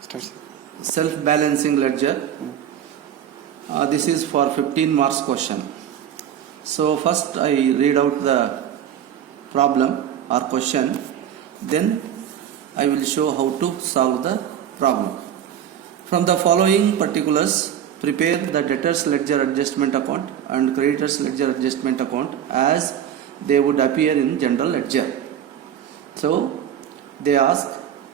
Starts. Self-balancing ledger. This is for 15 marks question. So first I read out the problem or question, then I will show how to solve the problem. From the following particulars, prepare the debtors ledger adjustment account and creditors ledger adjustment account as they would appear in general ledger. So they ask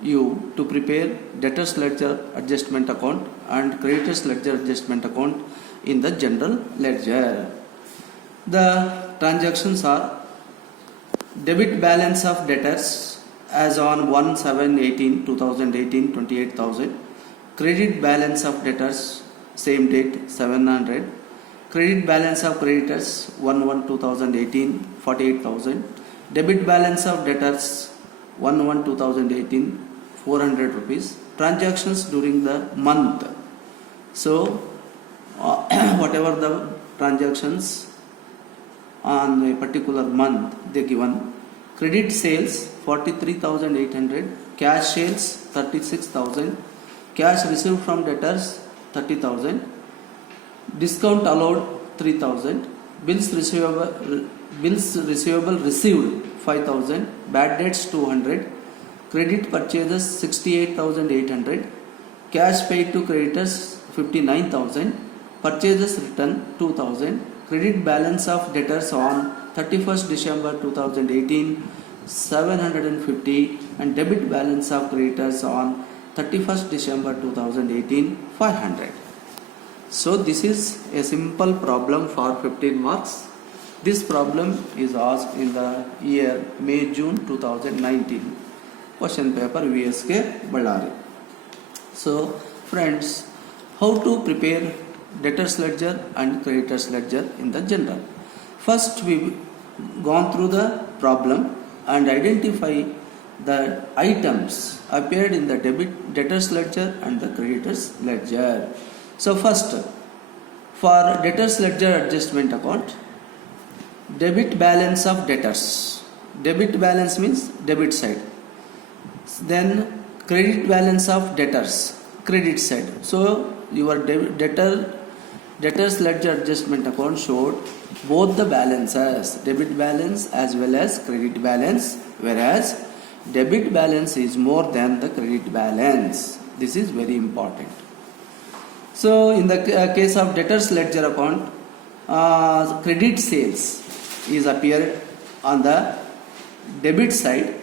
you to prepare debtors ledger adjustment account and creditors ledger adjustment account in the general ledger. The transactions are: debit balance of debtors as on 1/7/18/2018 28,000, credit balance of debtors same date 700, credit balance of creditors 1/1/2018 48,000, debit balance of debtors 1/1/2018 400 rupees. Transactions during the month. So whatever the transactions on a particular month they given. Credit sales 43,800, cash sales 36,000, cash received from debtors 30,000, discount allowed 3,000, bills receivable received 5,000, bad debts 200, credit purchases 68,800, cash paid to creditors 59,000, purchases returned 2,000, credit balance of debtors on 31st December 2018 750, and debit balance of creditors on 31st December 2018 500. So this is a simple problem for 15 marks. This problem is asked in the year May-June 2019. Question paper VSK Ballari. So friends, how to prepare debtors ledger and creditors ledger in the general? First we gone through the problem and identify the items appeared in the debtors ledger and the creditors ledger. So first, for debtors ledger adjustment account, debit balance of debtors. Debit balance means debit side. Then credit balance of debtors, credit side. So your debtors ledger adjustment account showed both the balances, debit balance as well as credit balance, whereas debit balance is more than the credit balance. This is very important. So in the case of debtors ledger account, credit sales is appeared on the debit side,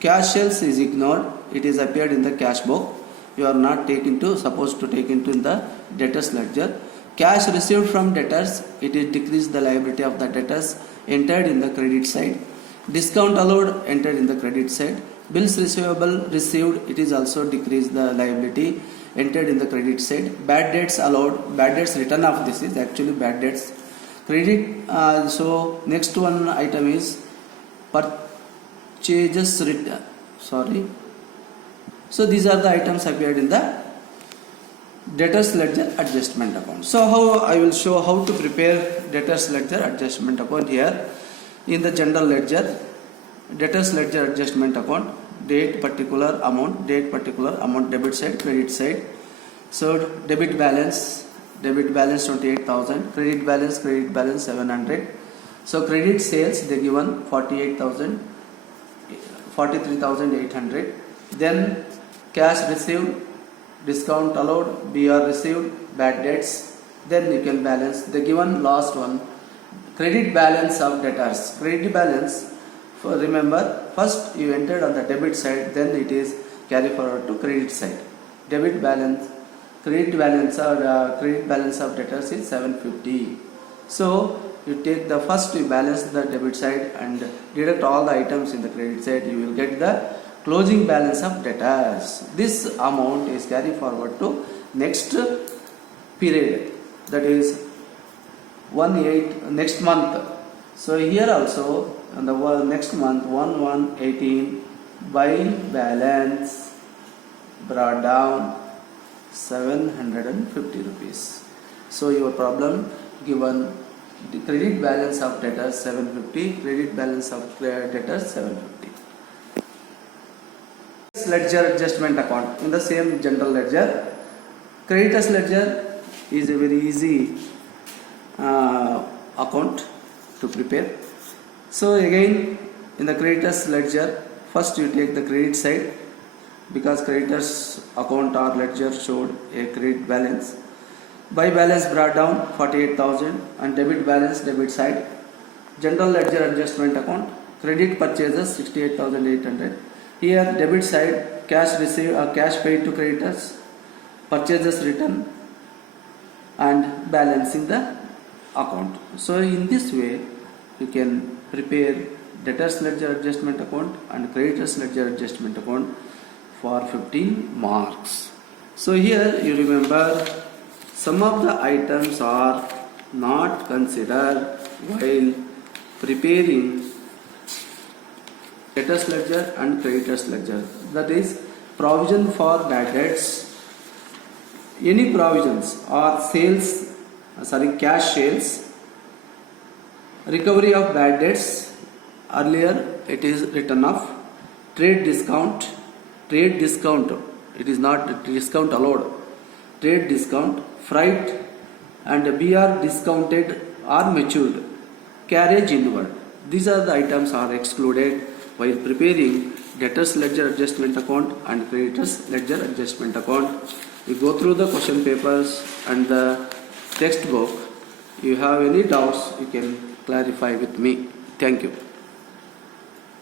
cash sales is ignored, it is appeared in the cash book. You are not supposed to take into in the debtors ledger. Cash received from debtors, it is decreased the liability of the debtors, entered in the credit side. Discount allowed, entered in the credit side. Bills receivable received, it is also decreased the liability, entered in the credit side. Bad debts allowed, bad debts written off. This is actually bad debts. Credit. So next one item is purchases return. Sorry. So these are the items appeared in the debtors ledger adjustment account. So how I will show how to prepare debtors ledger adjustment account here in the general ledger. Debtors ledger adjustment account, date particular amount debit side, credit side. So debit balance 28,000, credit balance 700. So credit sales they given 43,800. Then cash received, discount allowed, BR received, bad debts. Then you can balance the given last one, credit balance of debtors. Credit balance, remember, first you entered on the debit side, then it is carry forward to credit side. Credit balance of debtors is 750. So you take the first, you balance the debit side and deduct all the items in the credit side, you will get the closing balance of debtors. This amount is carried forward to next period, that is 1/8 next month. So here also on the next month 1/1/18 by balance brought down 750 rupees. So your problem given the credit balance of debtors 750, credit balance of debtors 750. ledger adjustment account in the same general ledger. Creditors ledger is a very easy account to prepare. So again, in the creditors ledger, first you take the credit side, because creditors account or ledger showed a credit balance. Buy balance brought down 48,000 and debit balance debit side. General ledger adjustment account, credit purchases 68,800. Here debit side, cash received or cash paid to creditors, purchases written and balancing the account. So in this way you can prepare debtors ledger adjustment account and creditors ledger adjustment account for 15 marks. So here you remember some of the items are not considered while preparing debtors ledger and creditors ledger. That is provision for bad debts. Any provisions or cash sales, recovery of bad debts, earlier it is written off, trade discount, it is not discount allowed, trade discount, freight and BR discounted or matured, carriage inward. These are the items are excluded while preparing debtors ledger adjustment account and creditors ledger adjustment account. You go through the question papers and the textbook. You have any doubts, you can clarify with me. Thank you.